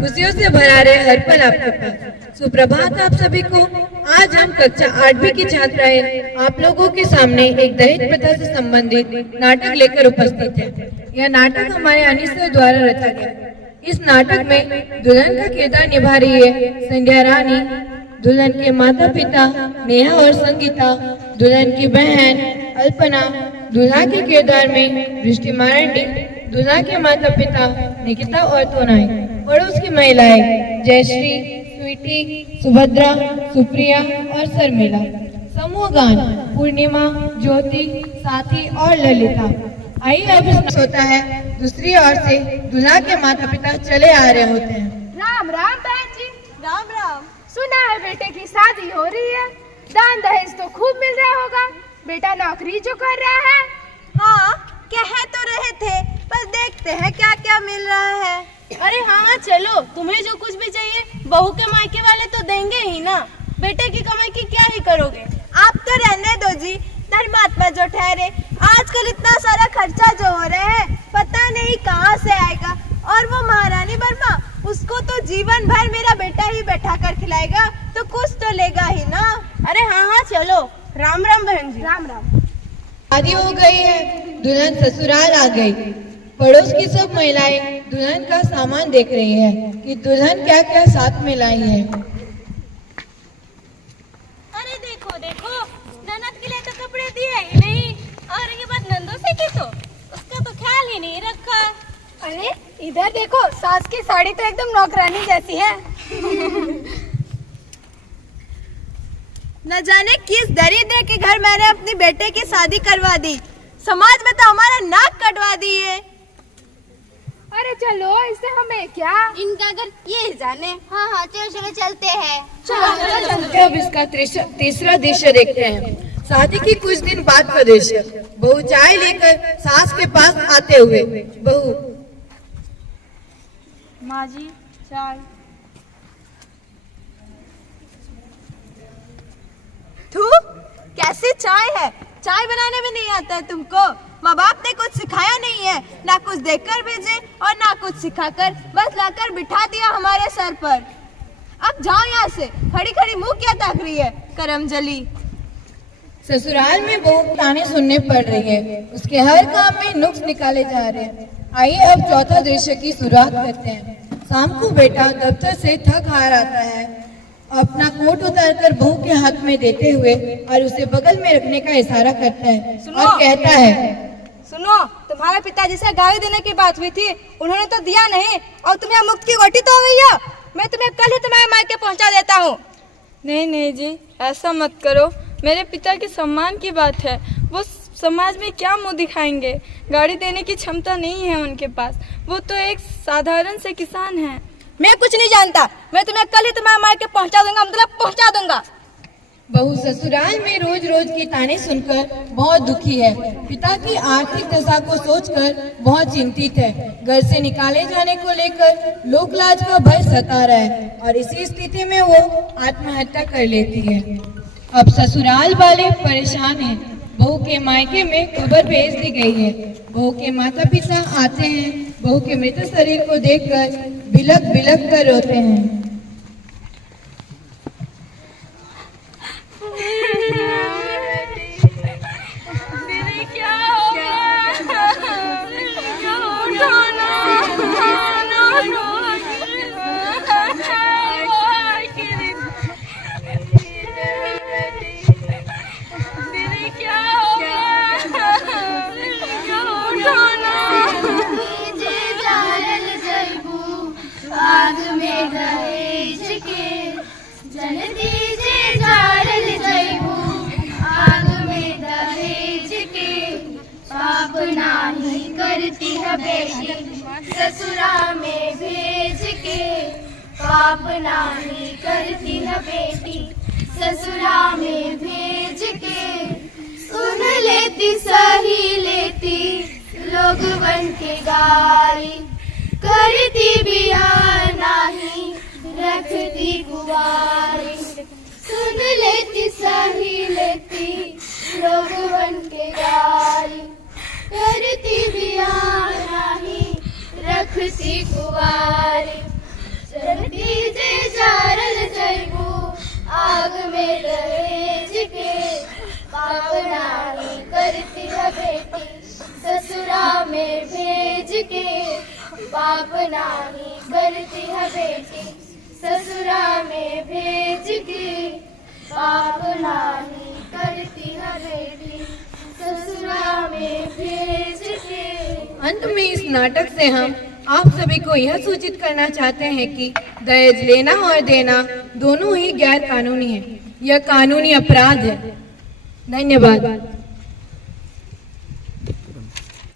खुशियों से भरा रहे हर पल आपके पास। सुप्रभात आप सभी को। आज हम कक्षा 8वीं की छात्राएं आप लोगों के सामने एक दहेज प्रथा से संबंधित नाटक लेकर उपस्थित हैं। यह नाटक हमारे अनिस सर द्वारा रचा गया। इस नाटक में दुल्हन का किरदार निभा रही है संध्या रानी, दुल्हन के माता पिता नेहा और संगीता, दुल्हन की बहन अल्पना, दूल्हा के किरदार में दृष्टि मारंडी, दूल्हा के माता पिता निकिता और तोनाई, पड़ोस की महिलाएं जयश्री, स्वीटी, सुभद्रा, सुप्रिया और शर्मिला। समूह गान पूर्णिमा, ज्योति, साथी और ललिता। आइए अब होता है दूसरी ओर से दूल्हा के माता पिता चले आ रहे होते हैं। राम राम बहन जी। राम राम। सुना है बेटे की शादी हो रही है, दान दहेज तो खूब मिल रहा होगा। बेटा नौकरी जो कर रहा है। हाँ, कह तो रहे थे, पर देखते हैं क्या क्या मिल रहा है। अरे हाँ चलो, तुम्हें जो कुछ भी चाहिए बहू के मायके वाले तो देंगे ही ना। बेटे की कमाई की क्या ही करोगे। आप तो रहने दो जी, धर्मात्मा जो ठहरे। आजकल इतना सारा खर्चा जो हो रहा है, पता नहीं कहाँ से आएगा। और वो महारानी वर्मा, उसको तो जीवन भर मेरा बेटा ही बैठा कर खिलाएगा, तो कुछ तो लेगा ही ना। अरे हाँ चलो। राम राम बहन जी। राम राम। शादी हो गई है, दुल्हन ससुराल आ गई। पड़ोस की सब महिलाएं दुल्हन का सामान देख रही है कि दुल्हन क्या क्या साथ में लाई है। अरे देखो देखो, ननद के लिए तो कपड़े दिए ही नहीं, और ये बात नंदो से की तो उसका तो ख्याल ही नहीं रखा। अरे इधर देखो, सास की साड़ी तो एकदम नौकरानी जैसी है। न जाने किस दरिद्र के घर मैंने अपनी बेटे की शादी करवा दी। समाज में तो हमारा नाक कटवा दिए। अरे चलो, इससे हमें क्या। इनका अगर ये जाने। हाँ हाँ चलो चलो चलते हैं। चलते अब इसका तीसरा दृश्य देखते हैं। शादी की कुछ दिन बाद का दृश्य। बहू चाय लेकर सास के पास आते हुए। बहू, माँ जी चाय। थू, कैसी चाय है। चाय बनाने में नहीं आता है तुमको। माँ बाप ने कुछ सिखाया नहीं है, ना कुछ देकर भेजे और ना कुछ सिखाकर, बस लाकर बिठा दिया हमारे सर पर। अब जाओ यहाँ से। खड़ी खड़ी मुंह क्या ताक रही है, करमजली। ससुराल में बहू ताने सुनने पड़ रही है। उसके हर काम में नुक्स निकाले जा रहे हैं। आइए अब चौथा दृश्य की शुरुआत करते हैं। शाम को बेटा दफ्तर से थक हार आता है, अपना कोट उतारकर बहू के हाथ में देते हुए और उसे बगल में रखने का इशारा करता है और कहता है, सुनो, तुम्हारे पिताजी से गाली देने की बात हुई थी, उन्होंने तो दिया नहीं, और तुम्हें मुफ्त की रोटी तो हो गई है। मैं तुम्हें कल ही तुम्हारे मायके पहुंचा देता हूँ। नहीं नहीं जी, ऐसा मत करो। मेरे पिता के सम्मान की बात है, वो समाज में क्या मुंह दिखाएंगे। गाड़ी देने की क्षमता नहीं है उनके पास, वो तो एक साधारण से किसान है। मैं कुछ नहीं जानता, मैं तुम्हें कल ही तुम्हारे मायके पहुंचा दूंगा, मतलब पहुंचा दूंगा। बहू ससुराल में रोज रोज के ताने सुनकर बहुत दुखी है। पिता की आर्थिक दशा को सोचकर बहुत चिंतित है। घर से निकाले जाने को लेकर लोक लाज का भय सता रहा है और इसी स्थिति में वो आत्महत्या कर लेती है। अब ससुराल वाले परेशान हैं। बहू के मायके में खबर भेज दी गई है। बहू के माता पिता आते हैं। बहू के मृत शरीर को देखकर बिलख बिलख कर रोते हैं। आग में दहेज के जल दीजे जारल जैबू, आग में दहेज के पाप नाही करती है बेटी, ससुरा में भेज के पाप नाही करती है बेटी, ससुरा में भेज के। सुन लेती सही लेती लोग बन के गारी, करती बिया नहीं रखती कुवारी। सुन लेती सही लेती लोग बन के गारी, करती बिया थी कुवारी जनती जे जारल जैबू आग में दहेज के पाप नाही करती है बेटी ससुरा में भेज के पाप नाही करती है बेटी ससुरा में भेज के पाप नाही करती है बेटी ससुरा में भेज के। अंत में इस नाटक से हम आप सभी को यह सूचित करना चाहते हैं कि दहेज लेना और देना दोनों ही गैर कानूनी है। यह कानूनी अपराध है। धन्यवाद।